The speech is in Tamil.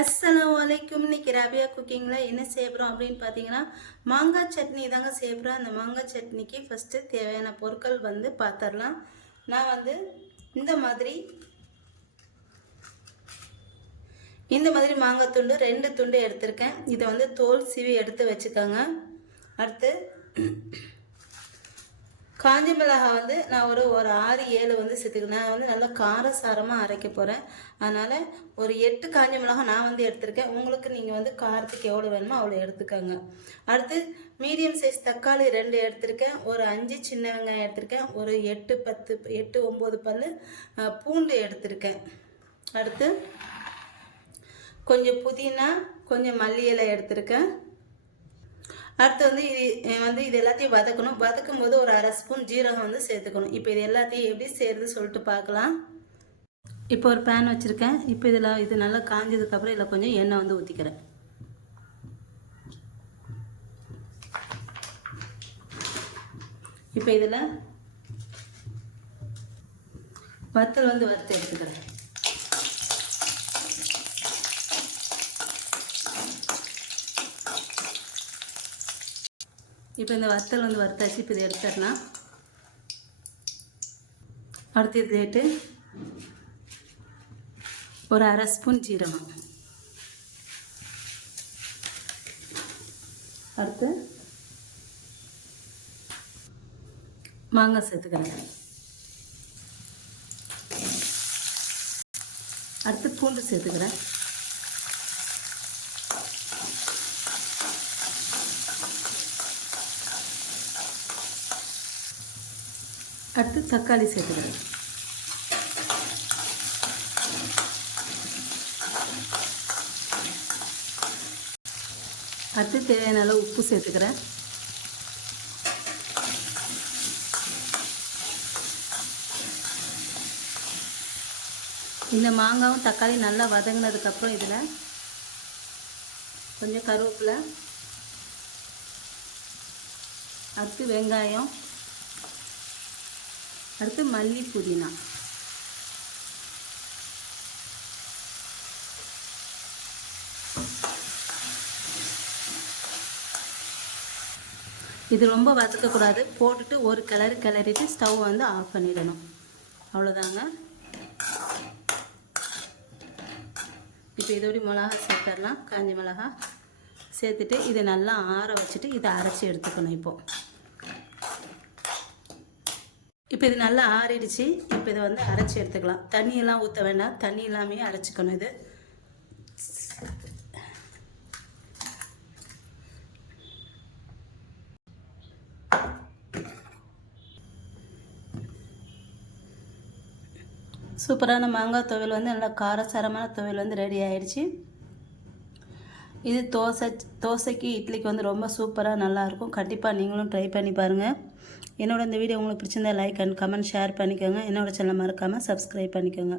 அஸ்லாம் வலைக்கும் இன்னைக்கு ரபியா குக்கிங்கில் என்ன செய்ய போகிறோம் அப்படின்னு பார்த்தீங்கன்னா மாங்காய் சட்னி தாங்க செய்ய போகிறோம் அந்த மாங்காய் சட்னிக்கு ஃபஸ்ட்டு தேவையான பொருட்கள் வந்து பார்த்துடலாம் நான் வந்து இந்த மாதிரி இந்த மாதிரி மாங்காய் துண்டு ரெண்டு துண்டு எடுத்திருக்கேன். இதை வந்து தோல் சீவி எடுத்து வச்சுக்கோங்க. அடுத்து காஞ்சி மிளகாய் வந்து நான் ஒரு ஒரு ஆறு ஏழு வந்து சேர்த்துக்கிறேன். நான் வந்து நல்லா காரசாரமாக அரைக்க போகிறேன் அதனால் ஒரு எட்டு காஞ்சி மிளகாய் நான் வந்து எடுத்திருக்கேன். உங்களுக்கு நீங்கள் வந்து காரத்துக்கு எவ்வளோ வேணுமோ அவ்வளோ எடுத்துக்கோங்க. அடுத்து மீடியம் சைஸ் தக்காளி ரெண்டு எடுத்திருக்கேன். ஒரு அஞ்சு சின்ன வெங்காயம் எடுத்திருக்கேன். ஒரு எட்டு பத்து எட்டு ஒம்பது பல் பூண்டு எடுத்திருக்கேன். அடுத்து கொஞ்சம் புதினா கொஞ்சம் மல்லி இலை எடுத்திருக்கேன். அடுத்து வந்து இது வந்து இது எல்லாத்தையும் வதக்கணும். வதக்கும் போது ஒரு அரை ஸ்பூன் ஜீரகம் வந்து சேர்த்துக்கணும். இப்போ இது எல்லாத்தையும் எப்படி சேர்ந்து சொல்லிட்டு பார்க்கலாம். இப்போ ஒரு பேன் வச்சுருக்கேன். இப்போ இதில் இது நல்லா காஞ்சதுக்கப்புறம் இதில் கொஞ்சம் எண்ணெய் வந்து ஊற்றிக்கிறேன் இப்போ இதில் வத்தல் வந்து வறுத்து எடுத்துக்கிறேன். இப்போ இந்த வத்தல் வந்து வறுத்தாச்சு இப்போ இதை எடுத்துடலாம். அடுத்து இது ரேட்டு ஒரு அரை ஸ்பூன் ஜீரகம். அடுத்து மாங்காய் சேர்த்துக்கிறேன் அடுத்து பூண்டு சேர்த்துக்கிறேன். அடுத்து தக்காளி சேர்த்துக்கிறேன். அடுத்து தேவையான அளவு உப்பு சேர்த்துக்கிறேன். இந்த மாங்காவும் தக்காளி நல்லா வதங்கினதுக்கப்புறம் இதில் கொஞ்சம் கருவேப்பிலை அடுத்து வெங்காயம் அடுத்து மல்லி புதினா. இது ரொம்ப வதக்கக்கூடாது போட்டுட்டு ஒரு கிளறு கிளறிட்டு ஸ்டவ் வந்து ஆஃப் பண்ணிடணும். அவ்வளோதாங்க இப்போ இதோட மிளகா சேர்த்துடலாம். காஞ்சி மிளகா சேர்த்துட்டு இதை நல்லா ஆற வச்சுட்டு இதை அரைச்சி எடுத்துக்கணும் இப்போது இப்போ இது நல்லா ஆறிடுச்சு. இப்போ இதை வந்து அரைச்சி எடுத்துக்கலாம். தண்ணியெல்லாம் ஊற்ற வேண்டாம். தண்ணி இல்லாமையே அரைச்சிக்கணும் இது. சூப்பரான மாங்காய் துவையல் வந்து நல்லா காரசாரமான துவையல் வந்து ரெடி ஆயிடுச்சு. இது தோசை தோசைக்கு இட்லிக்கு வந்து ரொம்ப சூப்பராக நல்லாயிருக்கும். கண்டிப்பாக நீங்களும் ட்ரை பண்ணி பாருங்கள் என்னோட இந்த வீடியோ உங்களுக்கு பிடிச்சிருந்தா லைக் அண்ட் கமெண்ட் ஷேர் பண்ணிக்கோங்க. என்னோட சேனல் மறக்காமல் சப்ஸ்கிரைப் பண்ணிக்கோங்க.